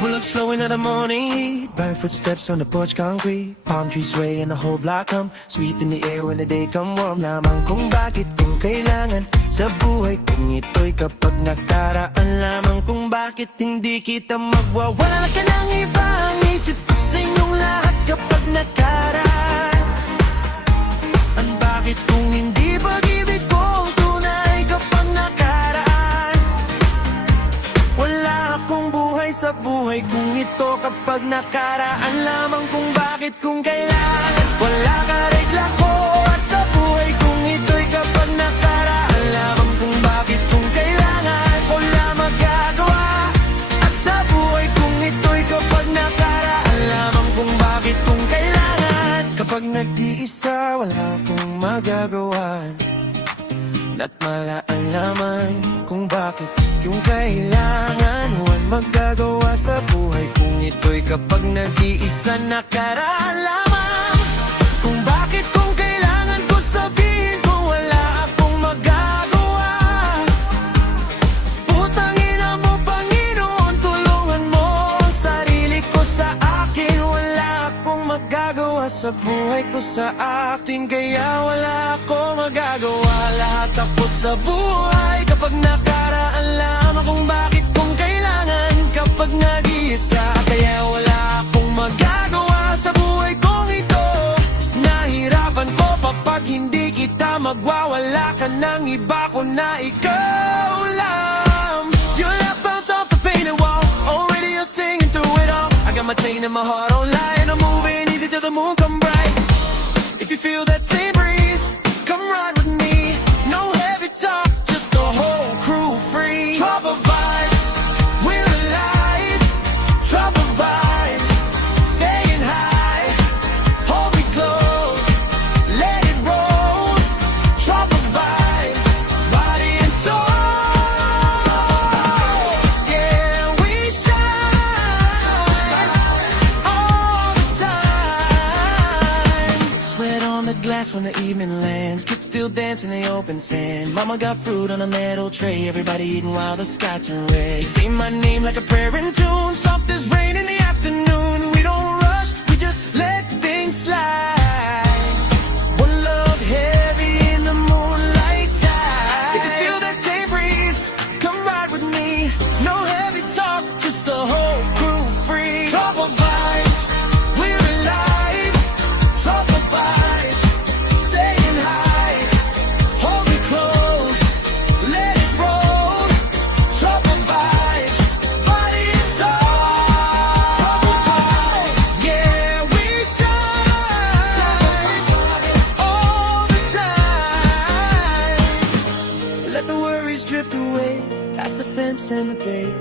Pull up slow in the morning heat, barefoot steps on the porch concrete. Palm trees sway and the whole block hum, sweet in the air when the day come warm. Lamang kung bakit kung kailangan sa buhay kung ito'y kapag nakaraan. Lamang kung bakit hindi kita magwawala ka ng ibang isip ko sa inyong lahat kapag nakaraan. Ang bakit kung hindi pag-ibig kong tunay kapag nakaraan. Wala akong buhay sa buhay kung ito kapag nakaraan. Lamang kung bakit kung kailangan wala ka regla ko at sa buhay kung ito'y kapag nakaraan. Lamang kung bakit kung kailangan wala magagawa at sa buhay kung ito'y kapag nakaraan. Lamang kung bakit kung kailangan kapag nag-iisa wala akong magagawa at malaalaman kung bakit yung kailangan walang magagawa sa buhay kung ito'y kapag nag-iisa nakaraan. Lamang kung bakit kung kailangan ko sabihin kung wala akong magagawa. Putang ina mo Panginoon, tulungan mo ang sarili ko sa akin. Wala akong magagawa sa buhay ko sa akin, kaya wala akong magagawa. Lahat ako sa buhay kapag nakaraan. Lamang kung bakit kung kailangan kapag nag-iisa, kaya wala akong magagawa sa buhay kong ito. Nahirapan ko kapag hindi kita magwawala ka ng iba ko na ikaw lang. Your left bounce off the painted wall, already you're singing through it all. I got my chain and my heart on lie, and I'm moving easy till the moon come bright. If you feel that same breeze, come ride with me. No heavy talk, just the whole crew free. Trouble vibes, we're alive. Trouble vibes, staying high. Hold me close, let it roll. Trouble vibes, body and soul. Yeah, we shine all the time. Sweat on the glass when the evening lands. Kids still dancing in the open sand. Mama got fruit on a metal tray. Everybody eating while the sky turned red. You say my name like a prayer in tune. Soft as rain in the afternoon. We don't rush, we just let things slide. One love heavy in the moonlight tide. If you feel that same breeze, come ride with me. No heavy talk, just the whole crew free. Trouble vibes, we're alive. Trouble vibes, staying high. Hold me close, let it roll. Trouble vibes, body and soul. Trouble vibes, yeah, we shine all the time. Let the worries drift away, past the fence and the bay.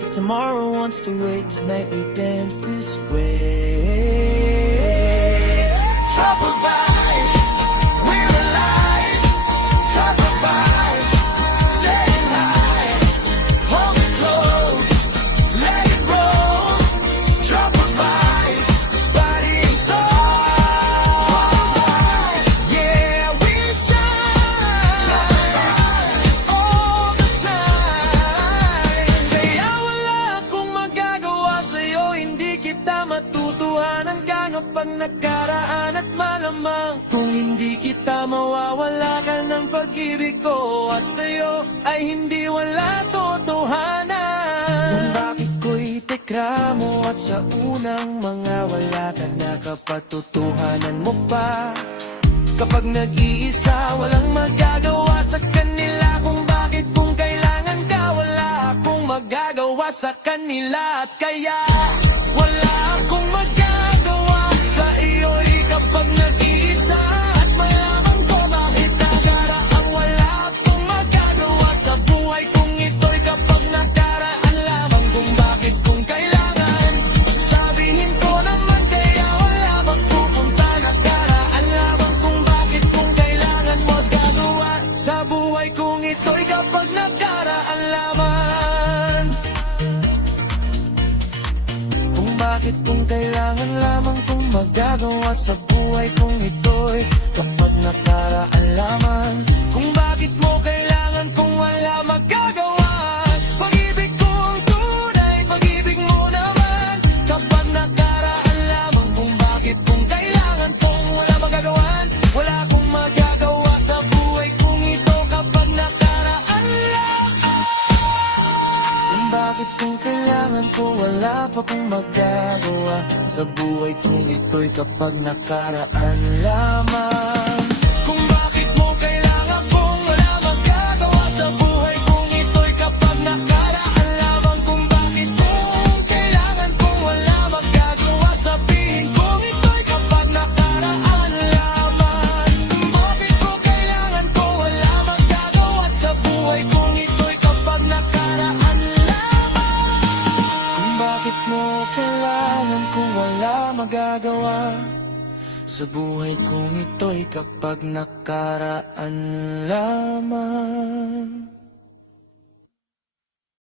If tomorrow wants to wait, tonight we dance this way. Trouble vibes, we're alive. Trouble vibes, staying high. Hold me close, let it roll. Trouble vibes, body and soul. Yeah, we shine all the time. Kaya wala akong magagawa sa'yo, hindi kita matutuhanan ka kapag nakaraan. At malamang kung hindi kita mawawala ka ng pag-ibig ko, at sa'yo ay hindi wala totohanan. Kung bakit ko'y tekramo at sa unang mga wala ka na kapatutuhanan mo pa. Kapag nag-iisa walang magagawa sa kanila. Kung bakit kung kailangan ka wala akong magagawa sa kanila. At kaya wala akong magagawa sa iyo'y kapag nag-iisa. At malamang ko bakit nakaraan wala akong magagawa sa buhay kung ito'y kapag nakaraan. Lamang kung bakit kung kailangan sabihin ko naman, kaya wala magpupunta. Nakaraan lamang kung bakit kung kailangan magagawa sa buhay kung ito'y kapag nakaraan lamang. Kung bakit kung kailangan lamang kung magagawa sa buhay kung ito'y kapag nakaraan lamang. Kung bakit mo kailangan kung wala magagawa. Pag-ibig ko ang tunay, pag-ibig mo naman. buhay kung ito'y kapag nakaraan lamang. Kung bakit mo kailangan kung wala magagawa sa buhay kung ito'y kapag nakaraan lamang. Kung bakit mo kailangan kung wala magagawa sabihin kung ito'y kapag nakaraan lamang. Kung bakit ko kailangan kung wala magagawa sa buhay kung ito'y kapag nakaraan lamang. Kung bakit mo kailangan kung wala magagawa sa buhay kung ito'y kapag nakaraan lamang.